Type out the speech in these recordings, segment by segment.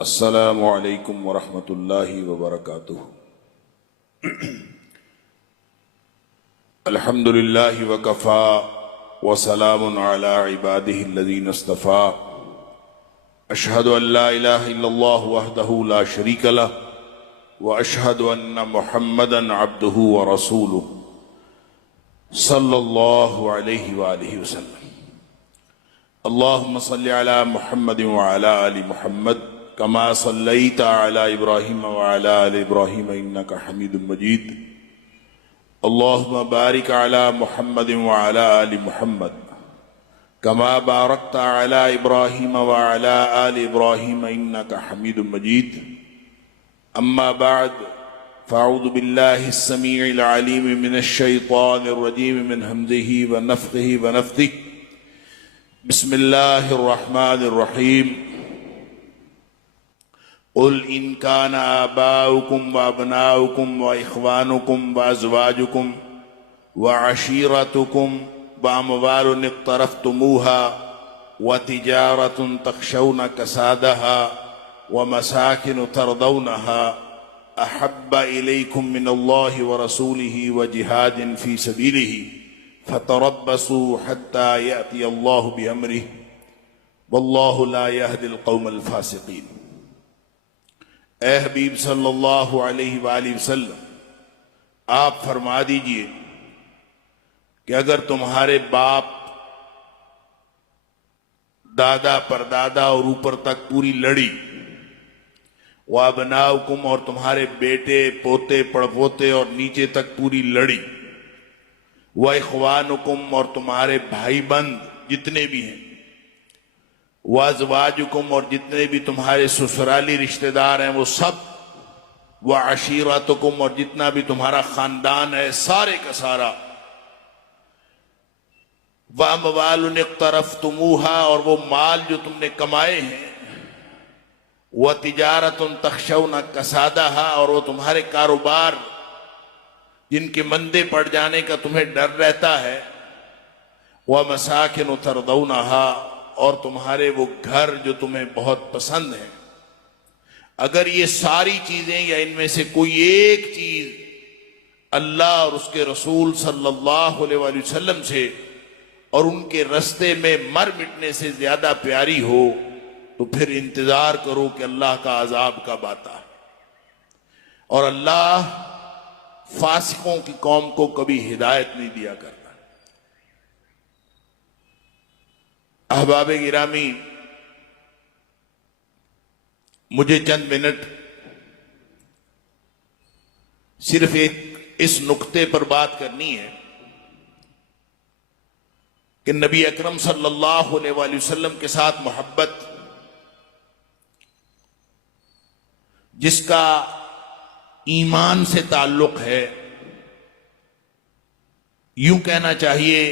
अस्सलामु अलैकुम वरहमतुल्लाहि वबरकातुहु। अल्हम्दुलिल्लाहि वकफ़ा व सलामुन अला इबादिहि अल्लज़ीना इस्तफ़ा। अशहदु अल्ला इलाहा इल्लल्लाहु वहदहु ला शरीका लह व अशहदु अन्न मुहम्मदन अब्दुहु व रसूलुहु सल्लल्लाहु अलैहि व आलिहि वसल्लम। अल्लाहुम्म सल्लि अला मुहम्मद व अला आलि मुहम्मद कमा सल्लैता अला इब्राहीम व अला आलि इब्राहीम इन्नका हमीदुम मजीद। अल्लाहुम्मा बारिक अला मुहम्मद व अला आलि मुहम्मद कमा बारकता अला इब्राहीम व अला आलि इब्राहीम इन्नका हमीदुम मजीद। अम्मा बाद फ़अऊज़ु बिल्लाहि अस्समीइल अलीम मिनश शैतानिर रजीम मिन हम्ज़िहि व नफ़्ख़िहि व नफ़्थिहि। बिस्मिल्लाहिर रहमानिर रहीम। क़ुल इन कान आबाउकुम व अबनाउकुम व इख़वानुकुम व अज़वाजुकुम व अशीरतुकुम व अमवालुन इक़्तरफ़्तुमूहा व तिजारतुन तख़शौना कसादहा व मसाकिन तर्दौनहा अहब्ब इलैकुम मिनल्लाहि व रसूलिहि व जिहादिन फ़ी सबीलिहि फ़तरब्बसू हत्ता यअतिय अल्लाहु बिअम्रिहि वल्लाहु ला यहदिल क़ौमल फ़ासिक़ीन। ए हबीब सल्लल्लाहु अलैहि वालैहि वसल्लम, आप फरमा दीजिए कि अगर तुम्हारे बाप दादा परदादा और ऊपर तक पूरी लड़ी, व अबनाउकुम और तुम्हारे बेटे पोते पड़पोते और नीचे तक पूरी लड़ी, व इख़वानुकुम और तुम्हारे भाई बंद जितने भी हैं, व अज़वाजुकुम और जितने भी तुम्हारे ससुराली रिश्तेदार हैं वो सब, व अशीरतुकुम और जितना भी तुम्हारा खानदान है सारे का सारा, व अमवालुन इक़्तरफ़्तुमूहा और वो माल जो तुमने कमाए हैं, व तिजारतुन तख़शौना कसादहा और वो तुम्हारे कारोबार जिनके मंदे पड़ जाने का तुम्हें डर रहता है, व मसाकिन तर्दौनहा और तुम्हारे वो घर जो तुम्हें बहुत पसंद है। अगर ये सारी चीजें या इनमें से कोई एक चीज अल्लाह और उसके रसूल सल्लल्लाहु अलैहि वसल्लम से और उनके रास्ते में मर मिटने से ज्यादा प्यारी हो तो फिर इंतजार करो कि अल्लाह का अजाब कब आता है। और अल्लाह फासिकों की कौम को कभी हिदायत नहीं दिया करता। अहबाब गिरामी, मुझे चंद मिनट सिर्फ एक इस नुक्ते पर बात करनी है कि नबी अकरम सल्लल्लाहु अलैहि वसल्लम के साथ मोहब्बत, जिसका ईमान से ताल्लुक है, यूं कहना चाहिए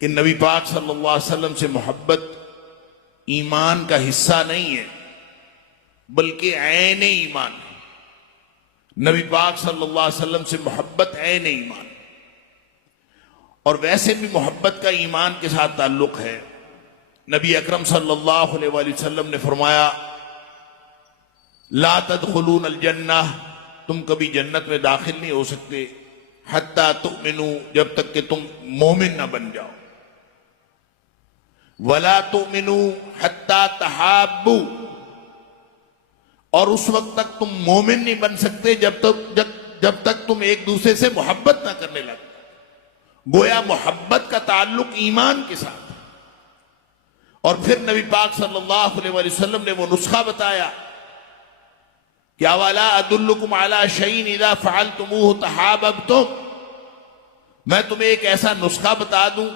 कि नबी पाक सल्लल्लाहु अलैहि वसल्लम से मोहब्बत ईमान का हिस्सा नहीं है बल्कि ऐन ईमान है। नबी पाक सल्लल्लाहु अलैहि वसल्लम से मोहब्बत ऐन ईमान, और वैसे भी मोहब्बत का ईमान के साथ ताल्लुक है। नबी अकरम सल्लल्लाहु अलैहि वसल्लम ने फरमाया, ला तदखुलून अल जन्नह, तुम कभी जन्नत में दाखिल नहीं हो सकते, हत्ता तुमिनू, जब तक कि तुम मोमिन ना बन जाओ, वला तुमिनू हत्ता तहाब्बू, और उस वक्त तक तुम मोमिन नहीं बन सकते जब तक तुम एक दूसरे से मोहब्बत ना करने लगो। गोया मोहब्बत का ताल्लुक ईमान के साथ। और फिर नबी पाक सल्लल्लाहु अलैहि वसल्लम ने वो नुस्खा बताया, क्या वाला अदुल्लुकुम अला शैइन इज़ा फ़अलतुमूहु तहाब्बतुम, मैं तुम्हें एक ऐसा नुस्खा बता दूं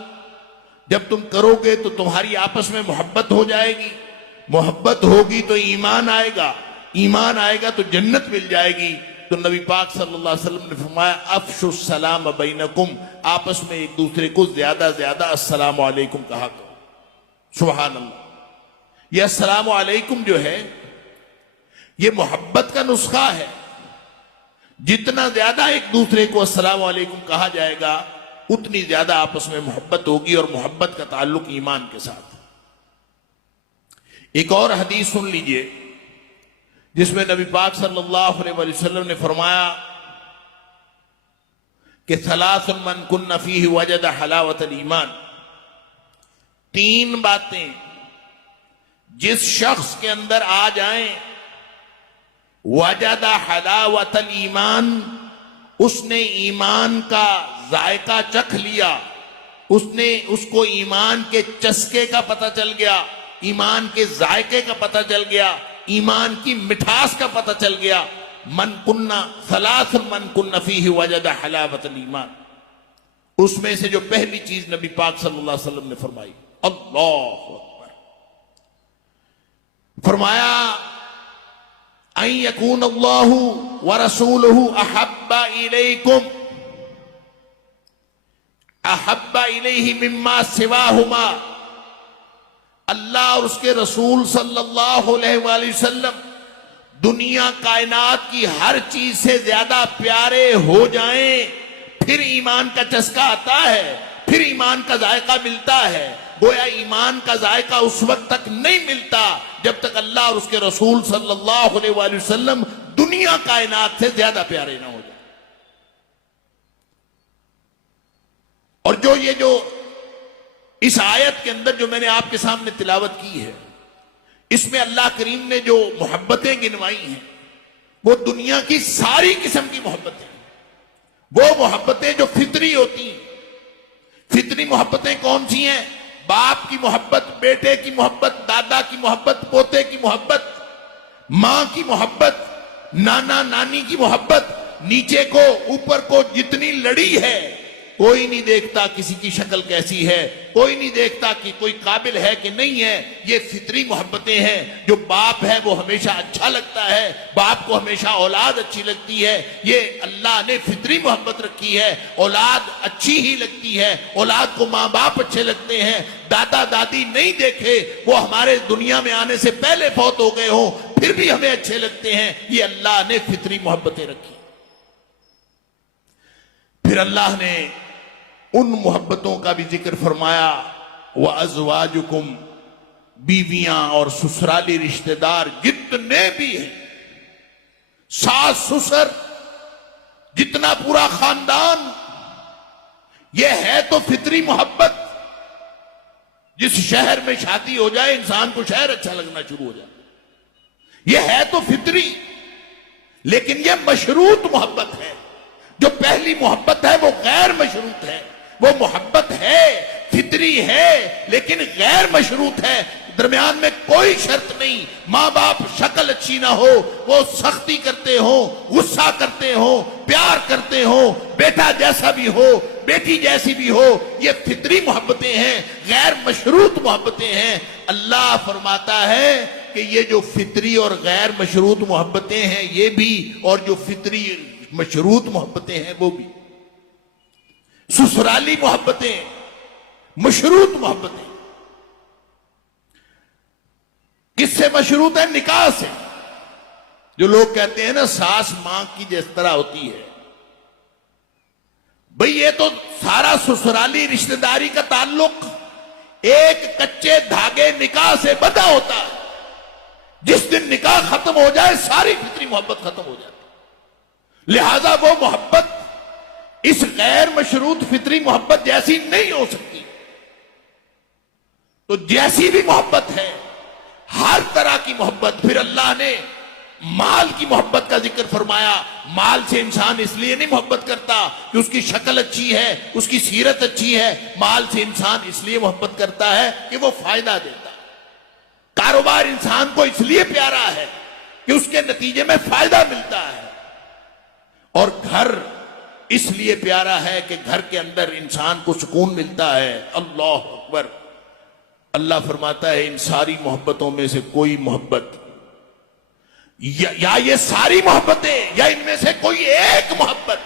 जब तुम करोगे तो तुम्हारी आपस में मोहब्बत हो जाएगी, मोहब्बत होगी तो ईमान आएगा, ईमान आएगा तो जन्नत मिल जाएगी। तो नबी पाक सल्लल्लाहु अलैहि वसल्लम ने फरमाया, अफ़शुस सलाम बैनकुम, आपस में एक दूसरे को ज्यादा ज्यादा अस्सलामु अलैकुम कहा करो। सुभान अल्लाह, यह अस्सलामु अलैकुम जो है ये मोहब्बत का नुस्खा है। जितना ज्यादा एक दूसरे को अस्सलामु अलैकुम कहा जाएगा उतनी ज्यादा आपस में मोहब्बत होगी, और मोहब्बत का ताल्लुक ईमान के साथ। एक और हदीस सुन लीजिए, जिसमें नबी पाक सल्लल्लाहु अलैहि वसल्लम ने फरमाया कि सलासुन मन कुन्न फीहि वजद हलावतल ईमान, तीन बातें जिस शख्स के अंदर आ जाएं, वजद हलावतल ईमान, उसने ईमान का जायका चख लिया, उसको ईमान के चस्के का पता चल गया, ईमान के जायके का पता चल गया, ईमान की मिठास का पता चल गया। मन कुन्ना सलास मन कुन्ना फीहि वजद हलावतल ईमान, उसमें से जो पहली चीज नबी पाक सल्लल्लाहु अलैहि वसल्लम ने फरमाई, अल्लाहु अकबर, फरमाया अन यकून अल्लाहु व रसूलुहु अहब्बा इलैकुम अहब्बा इलैहि मिम्मा सिवाहुमा, अल्लाह और उसके रसूल सल्लल्लाहु अलैहि वसल्लम दुनिया कायनात की हर चीज से ज्यादा प्यारे हो जाएं, फिर ईमान का चस्का आता है, फिर ईमान का जायका मिलता है। गोया ईमान का जायका उस वक्त तक नहीं मिलता जब तक अल्लाह और उसके रसूल सल्लल्लाहु अलैहि वसल्लम दुनिया कायनात से ज्यादा प्यारे ना हो जाए। और जो इस आयत के अंदर जो मैंने आपके सामने तिलावत की है, इसमें अल्लाह करीम ने जो मोहब्बतें गिनवाई हैं वो दुनिया की सारी किस्म की मोहब्बतें, वो मोहब्बतें जो फितरी होती हैं। फितरी मोहब्बतें कौन सी हैं? बाप की मोहब्बत, बेटे की मोहब्बत, दादा की मोहब्बत, पोते की मोहब्बत, मां की मोहब्बत, नाना नानी की मोहब्बत, नीचे को ऊपर को जितनी लड़ी है, कोई नहीं देखता किसी की शक्ल कैसी है, कोई नहीं देखता कि कोई काबिल है कि नहीं है। ये फितरी मोहब्बतें हैं। जो बाप है वो हमेशा अच्छा लगता है, बाप को हमेशा औलाद अच्छी लगती है। ये अल्लाह ने फितरी मोहब्बत रखी है। औलाद अच्छी ही लगती है, औलाद को माँ बाप अच्छे लगते हैं। दादा दादी नहीं देखे, वो हमारे दुनिया में आने से पहले फौत हो गए हों, फिर भी हमें अच्छे लगते हैं। ये अल्लाह ने फितरी मोहब्बतें रखी। फिर अल्लाह ने उन मोहब्बतों का भी जिक्र फरमाया, व अज़वाजुकुम, बीवियां और ससुराली रिश्तेदार जितने भी हैं, सास ससुर, जितना पूरा खानदान, यह है तो फितरी मोहब्बत। जिस शहर में शादी हो जाए इंसान को शहर अच्छा लगना शुरू हो जाए, यह है तो फितरी। लेकिन यह मशरूत मोहब्बत है। जो पहली मोहब्बत है वो गैर मशरूत है। वो मोहब्बत है, फितरी है, लेकिन गैर मशरूत है। दरमियान में कोई शर्त नहीं। माँ बाप शक्ल अच्छी ना हो, वो सख्ती करते हो, गुस्सा करते हो, प्यार करते हो, बेटा जैसा भी हो, बेटी जैसी भी हो, ये फितरी मोहब्बतें हैं, गैर मशरूत मोहब्बतें हैं। अल्लाह फरमाता है कि ये जो फितरी और गैर मशरूत मोहब्बतें हैं ये भी, और जो फितरी मशरूत मोहब्बतें हैं वो भी। ससुराली मोहब्बतें, मशरूत मोहब्बतें किससे मशरूत है? निकाह से। जो लोग कहते हैं ना सास मां की जिस तरह होती है, भाई ये तो सारा ससुराली रिश्तेदारी का ताल्लुक एक कच्चे धागे निकाह से बंधा होता है। जिस दिन निकाह खत्म हो जाए सारी फितरी मोहब्बत खत्म हो जाती। लिहाजा वो मोहब्बत इस गैर मशरूत फितरी मोहब्बत जैसी नहीं हो सकती। तो जैसी भी मोहब्बत है, हर तरह की मोहब्बत। फिर अल्लाह ने माल की मोहब्बत का जिक्र फरमाया। माल से इंसान इसलिए नहीं मोहब्बत करता कि उसकी शक्ल अच्छी है, उसकी सीरत अच्छी है। माल से इंसान इसलिए मोहब्बत करता है कि वो फायदा देता है। कारोबार इंसान को इसलिए प्यारा है कि उसके नतीजे में फायदा मिलता है। और घर इसलिए प्यारा है कि घर के अंदर इंसान को सुकून मिलता है। अल्लाह अकबर। अल्लाह फरमाता है इन सारी मोहब्बतों में से कोई मोहब्बत, या ये सारी मोहब्बतें, या इनमें से कोई एक मोहब्बत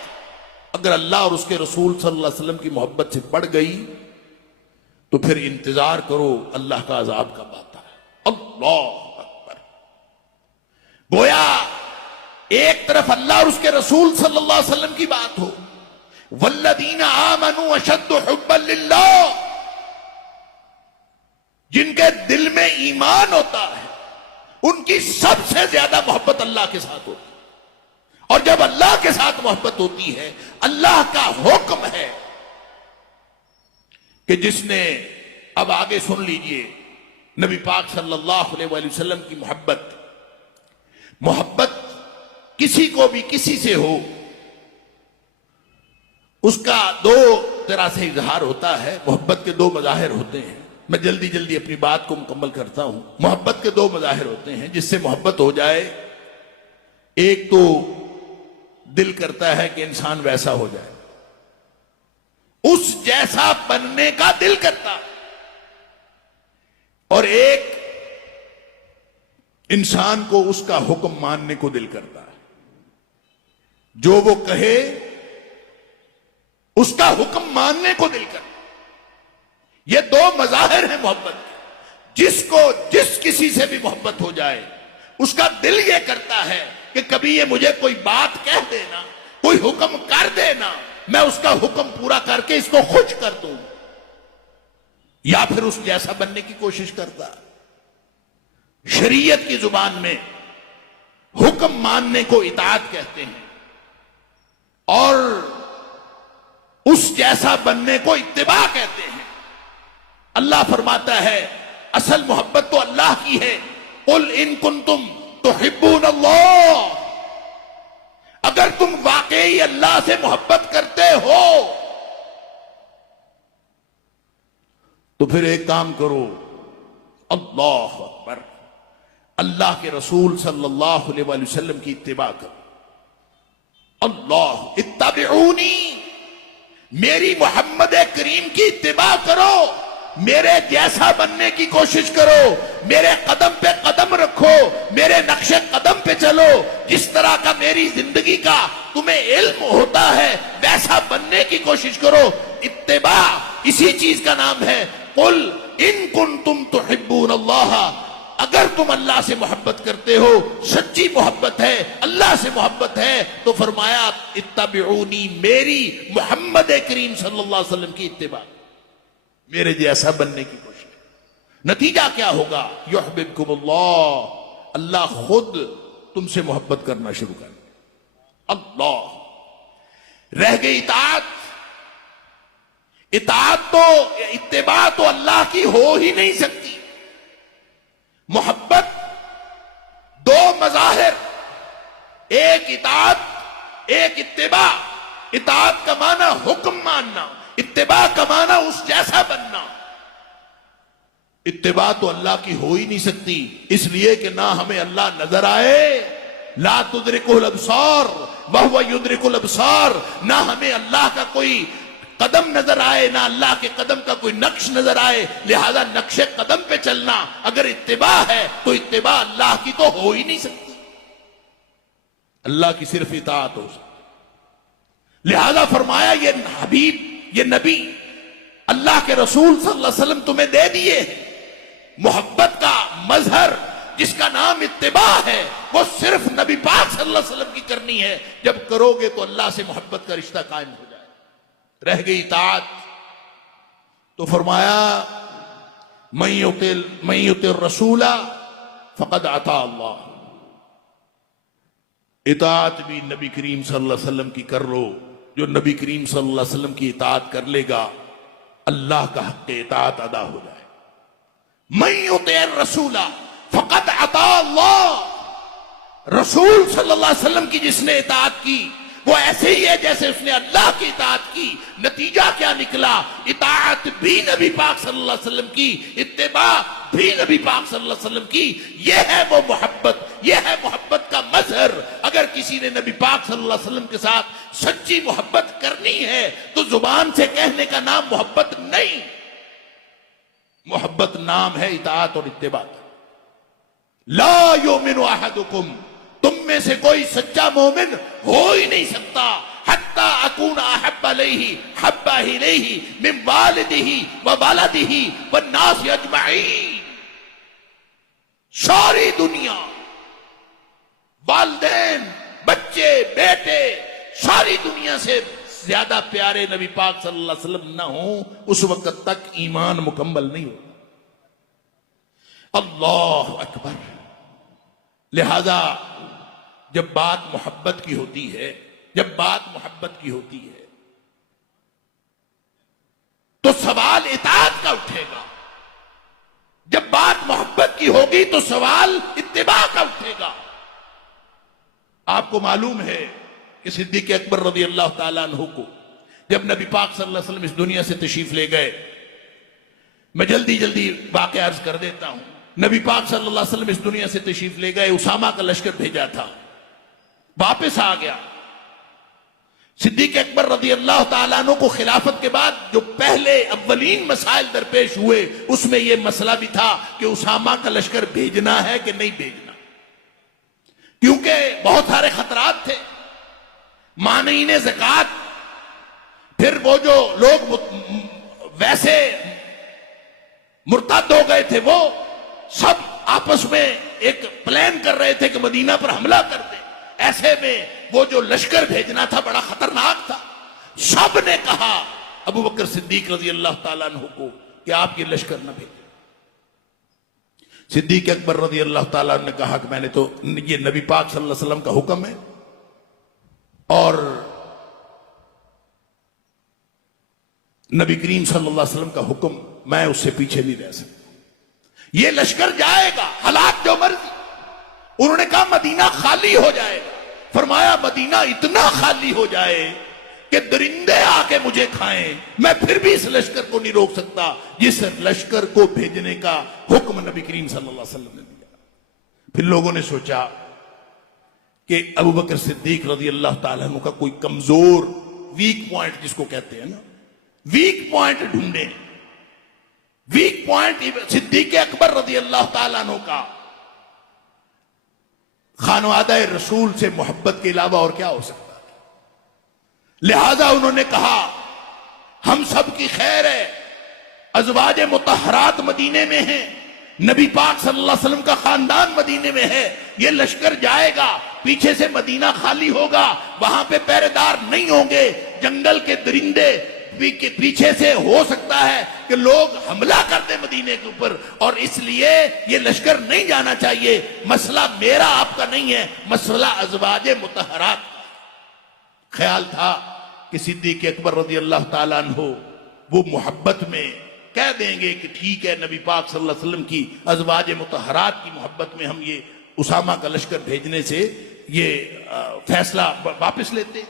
अगर अल्लाह और उसके रसूल सल्लल्लाहु अलैहि वसल्लम की मोहब्बत से बढ़ गई तो फिर इंतजार करो अल्लाह का अजाब कब आता है। अल्लाह अकबर। गोया एक तरफ अल्लाह और उसके रसूल सल्लल्लाहु अलैहि वसल्लम की बात हो, वल्लदीना आमनू अशद्दु हुब्बन लिल्लाह, जिनके दिल में ईमान होता है उनकी सबसे ज्यादा मोहब्बत अल्लाह के साथ होती है। और जब अल्लाह के साथ मोहब्बत होती है, अल्लाह का हुक्म है कि जिसने, अब आगे सुन लीजिए, नबी पाक सल्लल्लाहु अलैहि वसल्लम की मोहब्बत किसी को भी किसी से हो, उसका दो तरह से इजहार होता है। मोहब्बत के दो मज़ाहिर होते हैं। मैं जल्दी जल्दी अपनी बात को मुकम्मल करता हूं। मोहब्बत के दो मज़ाहिर होते हैं जिससे मोहब्बत हो जाए। एक तो दिल करता है कि इंसान वैसा हो जाए, उस जैसा बनने का दिल करता है, और एक इंसान को उसका हुक्म मानने को दिल करता है। जो वो कहे उसका हुक्म मानने को दिल करता है। ये दो मज़ाहिर हैं मोहब्बत के। जिसको जिस किसी से भी मोहब्बत हो जाए, उसका दिल ये करता है कि कभी ये मुझे कोई बात कह देना, कोई हुक्म कर देना, मैं उसका हुक्म पूरा करके इसको खुश कर दूं, या फिर उस जैसा बनने की कोशिश करता। शरीयत की जुबान में हुक्म मानने को इताअत कहते हैं और उस जैसा बनने को इत्तिबा कहते हैं। अल्लाह फरमाता है असल मोहब्बत तो अल्लाह की है। कुल इन कुंतुम तुहिब्बूनल्लाह, अगर तुम वाकई अल्लाह से मोहब्बत करते हो तो फिर एक काम करो, अल्लाह अकबर, अल्लाह के रसूल सल्लल्लाहु अलैहि वसल्लम की इत्तिबा करो। अल्लाह इत्तबिऊनी, मेरी मोहम्मद करीम की इत्तिबा करो, मेरे जैसा बनने की कोशिश करो, मेरे कदम पे कदम रखो, मेरे नक्शे कदम पे चलो। जिस तरह का मेरी जिंदगी का तुम्हें इल्म होता है वैसा बनने की कोशिश करो। इत्तिबा इसी चीज का नाम है। कुल इन कुंतुम तुहिब्बूनल्लाह, अगर तुम अल्लाह से मोहब्बत करते हो, सच्ची मोहब्बत है, अल्लाह से मोहब्बत है, तो फरमाया इत्तबिऊनी, मेरी मोहम्मद करीम सल्लल्लाहु अलैहि वसल्लम की इत्तिबा, मेरे जैसा बनने की कोशिश। नतीजा क्या होगा? युहिब्बुकुमुल्लाह, अल्लाह खुद तुमसे मोहब्बत करना शुरू कर। अल्लाह रह गई इताअत। इताअत तो, इत्तिबा तो अल्लाह की हो ही नहीं सकती। मोहब्बत दो मज़ाहिर, एक इताअत एक इत्तिबा। इताअत का माना हुक्म मानना, इत्तिबा का माना उस जैसा बनना। इत्तिबा तो अल्लाह की हो ही नहीं सकती, इसलिए कि ना हमें अल्लाह नजर आए, ला तुदरिकुल अब्सार वहुव युदरिकुल अब्सार, ना हमें अल्लाह का कोई कदम नजर आए, ना अल्लाह के कदम का कोई नक्श नजर आए। लिहाजा नक्शे कदम पे चलना अगर इत्तिबा है तो इत्तिबा अल्लाह की तो हो ही नहीं सकती। अल्लाह की सिर्फ इताअत हो सकती। लिहाजा फरमाया ये हबीब, ये नबी, अल्लाह के रसूल सल्लल्लाहु अलैहि वसल्लम तुम्हें दे दिए मोहब्बत का मजहर जिसका नाम इत्तिबा है, वो सिर्फ नबी पाक सल्लल्लाहु अलैहि वसल्लम की करनी है। जब करोगे तो अल्लाह से मोहब्बत का रिश्ता कायम हो जाए। रह गई इताअत, तो फरमाया मन युतिर रसूला फक़द अता अल्लाह। इताअत भी नबी करीम सल्लल्लाहु अलैहि वसल्लम की कर लो। जो नबी करीम सल्लल्लाहु अलैहि वसल्लम की इताअत कर लेगा, अल्लाह का हक़ इताअत अदा हो जाए। मन युतिर रसूला फक़द अता अल्लाह, रसूल सल्लल्लाहु अलैहि वसल्लम की जिसने इताअत की वो ऐसे ही है जैसे उसने अल्लाह की इताअत की। नतीजा क्या निकला? इताअत भी नबी पाक सल्लल्लाहु अलैहि वसल्लम की, इत्तिबा भी नबी पाक सल्लल्लाहु अलैहि वसल्लम की। ये है वो मोहब्बत, ये है मोहब्बत का मजहर। अगर किसी ने नबी पाक सल्लल्लाहु अलैहि वसल्लम के साथ सच्ची मोहब्बत करनी है तो जुबान से कहने का नाम मोहब्बत नहीं, मोहब्बत नाम है इताअत और इत्तिबा। ला युमिनु अहदुकुम, तुम में से कोई सच्चा मोमिन हो ही नहीं सकता हत्ता अकूना अहब्बा इलैहि हब्बा इलैहि मिन वालिदिही व वलदिही व नास अजमईन। सारी दुनिया, वालिदैन, बच्चे, बेटे, सारी दुनिया से ज्यादा प्यारे नबी पाक सल्लल्लाहु अलैहि वसल्लम न हो, उस वक्त तक ईमान मुकम्मल नहीं होता। अल्लाह अकबर। लिहाजा जब बात मोहब्बत की होती है, जब बात मोहब्बत की होती है तो सवाल इताअत का उठेगा। जब बात मोहब्बत की होगी तो सवाल इत्तिबा का उठेगा। आपको मालूम है कि सिद्दीक अकबर रज़ी अल्लाह ताला अन्हु को जब नबी पाक सल्लल्लाहु अलैहि वसल्लम इस दुनिया से तशरीफ ले गए, मैं जल्दी जल्दी वाक़या अर्ज कर देता हूं। नबी पाक सल्लल्लाहु अलैहि वसल्लम इस दुनिया से तशरीफ ले गए, उसामा का लश्कर भेजा था, वापस आ गया। सिद्दीक अकबर रज़ी अल्लाह ताला अन्हु को खिलाफत के बाद जो पहले अव्वलीन मसाइल दरपेश हुए उसमें यह मसला भी था कि उसामा का लश्कर भेजना है कि नहीं भेजना, क्योंकि बहुत सारे खतरात थे। मानीने ज़कात, फिर वो जो लोग वैसे मुर्तद हो गए थे वो सब आपस में एक प्लान कर रहे थे कि मदीना पर हमला कर दे। ऐसे में वो जो लश्कर भेजना था बड़ा खतरनाक था। सब ने कहा अबू बकर सिद्दीक रज़ी अल्लाह ताला अन्हु को कि आप ये लश्कर न भेजें। सिद्दीक अकबर रज़ी अल्लाह ताला अन्हु ने कहा कि मैंने तो, ये नबी पाक सल्लल्लाहु अलैहि वसल्लम का हुक्म है और नबी करीम सल्लल्लाहु अलैहि वसल्लम का हुक्म, मैं उससे पीछे नहीं रह सकता। ये लश्कर जाएगा, हालात जो मर्जी। उन्होंने कहा मदीना खाली हो जाएगा। फरमाया मदीना इतना खाली हो जाए कि दरिंदे आके मुझे खाएं, मैं फिर भी इस लश्कर को नहीं रोक सकता जिस लश्कर को भेजने का हुक्म नबी करीम सल्लल्लाहु अलैहि वसल्लम ने दिया। फिर लोगों ने सोचा कि अबू बकर सिद्दीक रज़ी अल्लाह ताला अन्हु का कोई कमजोर वीक पॉइंट, जिसको कहते हैं ना, वीक पॉइंट ढूंढे। वीक पॉइंट सिद्दीक अकबर रज़ी अल्लाह ताला अन्हु का खानवादा रसूल से मोहब्बत के अलावा और क्या हो सकता है। लिहाजा उन्होंने कहा हम सब की खैर है, अज़वाज मुतहरात मदीने में है, नबी पाक सल्लल्लाहु अलैहि वसल्लम का खानदान मदीने में है, ये लश्कर जाएगा, पीछे से मदीना खाली होगा, वहां पे पहरेदार नहीं होंगे, जंगल के दरिंदे पीछे से हो सकता है कि लोग हमला कर दे मदीने के ऊपर, और इसलिए ये लश्कर नहीं जाना चाहिए। मसला मेरा आपका नहीं है, मसला अज़वाज मुतहरात। ख्याल था कि सिद्दीक अकबर रज़ी अल्लाह ताला अन्हु वो मोहब्बत में कह देंगे कि ठीक है, नबी पाक सल्लल्लाहु अलैहि वसल्लम की अज़वाज मुतहरात की मोहब्बत में हम ये उसामा का लश्कर भेजने से ये फैसला वापस लेते।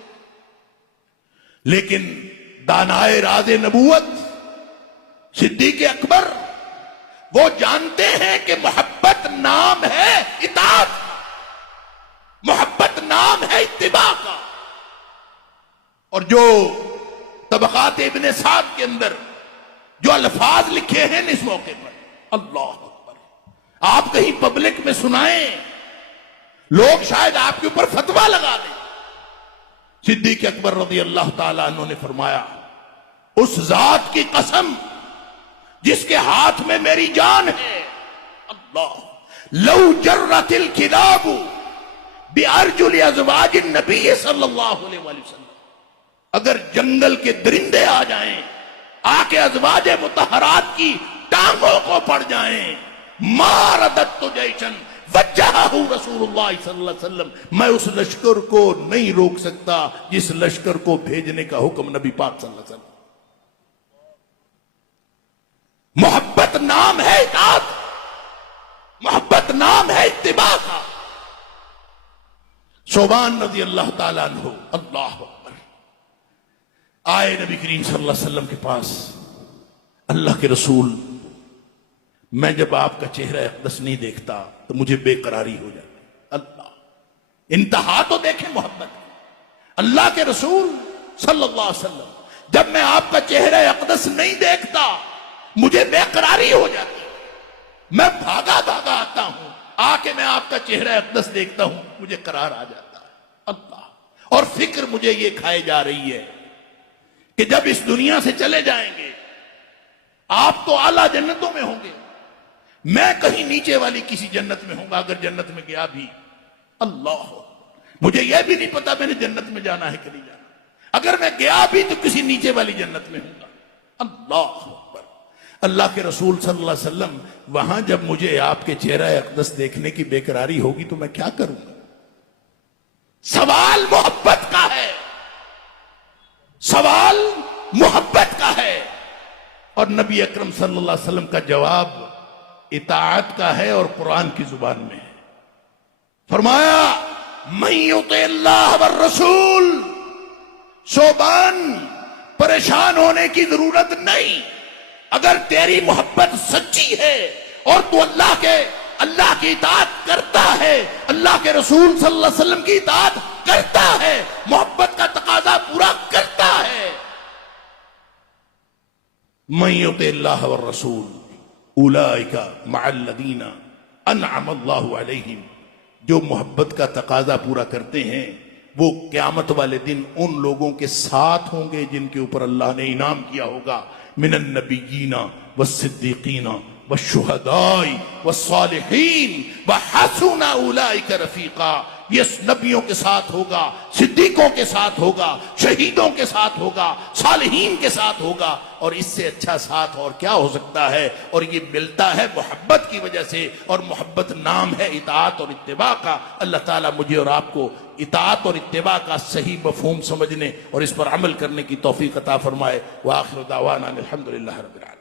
लेकिन दानाए राज़े नबूवत सिद्दीक अकबर वो जानते हैं कि मोहब्बत नाम है इताअत, मोहब्बत नाम है इत्तिबा का। और जो तबक़ात इब्ने साद के अंदर जो अल्फाज लिखे हैं इस मौके पर, अल्लाह अकबर, आप कहीं पब्लिक में सुनाएं, लोग शायद आपके ऊपर फतवा लगा दें। सिद्दीक अकबर रज़ी अल्लाह ताला अन्हु ने फरमाया, उस जात की कसम जिसके हाथ में मेरी जान है, अल्लाह, लौ जर्रतिल किलाबु बिअरजुल अज़वाज नबी सल्लल्लाहु अलैहि वसल्लम, अगर जंगल के दरिंदे आ जाएं, आके अज़वाज मुतहरात की टांगों को पड़ जाएं, मारदत तो जैशन वज्जहहु रसूलुल्लाह सल्लल्लाहु अलैहि वसल्लम, मैं उस लश्कर को नहीं रोक सकता जिस लश्कर को भेजने का हुक्म नबी पाक सल्लल्लाहु अलैहि वसल्लम। मोहब्बत नाम है इताअत, मोहब्बत नाम है इत्तिबा का। सोबान रज़ी अल्लाह ताला अन्हु, अल्लाह अकबर, आए नबी करीम सल्लल्लाहु अलैहि वसल्लम के पास। अल्लाह के रसूल, मैं जब आपका चेहरा अक़दस नहीं देखता तो मुझे बेकरारी हो जाती। अल्लाह, इंतहा तो देखें मोहब्बत। अल्लाह के रसूल सल्लल्लाहु अलैहि वसल्लम, जब मैं आपका चेहरा अक़दस नहीं देखता मुझे बेकरारी हो जाती, मैं भागा भागा आता हूं, आके मैं आपका चेहरा अक़दस देखता हूं, मुझे करार आ जाता है। अल्लाह, और फिक्र मुझे ये खाए जा रही है कि जब इस दुनिया से चले जाएंगे आप तो आला जन्नतों में होंगे, मैं कहीं नीचे वाली किसी जन्नत में होगा, अगर जन्नत में गया भी। अल्लाह, मुझे यह भी नहीं पता मैंने जन्नत में जाना है कि नहीं जाना, अगर मैं गया भी तो किसी नीचे वाली जन्नत में होगा। अल्लाह अकबर, अल्लाह के रसूल सल्लल्लाहु अलैहि वसल्लम, वहां जब मुझे आपके चेहरा अक़दस देखने की बेकरारी होगी तो मैं क्या करूंगा? सवाल मोहब्बत का है, सवाल मोहब्बत का है। और नबी अकरम सल्लल्लाहु अलैहि वसल्लम का जवाब इताअत का है और कुरान की जुबान में है। फरमाया मन युति अल्लाह व रसूल, शोबान परेशान होने की जरूरत नहीं। अगर तेरी मोहब्बत सच्ची है और तू अल्लाह की इताअत करता है, अल्लाह के रसूल सल्लल्लाहु अलैहि वसल्लम की इताअत करता है, मोहब्बत का तकाजा पूरा करता है। मन युति अल्लाह व रसूल उलाइका मअल्लज़ीना अनअम अल्लाहु अलैहिम, जो मोहब्बत का तकाजा पूरा करते हैं वो क़यामत वाले दिन उन लोगों के साथ होंगे जिनके ऊपर अल्लाह ने इनाम किया होगा। मिनन नबिय्यीना वस्सिद्दीक़ीना वश्शुहदाई वस्सालिहीन वहसुना उलाइका रफ़ीक़ा, ये नबियों के साथ होगा, सिद्दीकों के साथ होगा, शहीदों के साथ होगा, सालिहीन के साथ होगा। और इससे अच्छा साथ और क्या हो सकता है? और ये मिलता है मोहब्बत की वजह से, और मोहब्बत नाम है इताअत और इत्तिबा का। अल्लाह ताला मुझे और आपको इताअत और इत्तिबा का सही मफ़हूम समझने और इस पर अमल करने की तौफीक अता फरमाए। व आखिर दावाना अल्हम्दुलिल्लाहि रब्बिल आलमीन।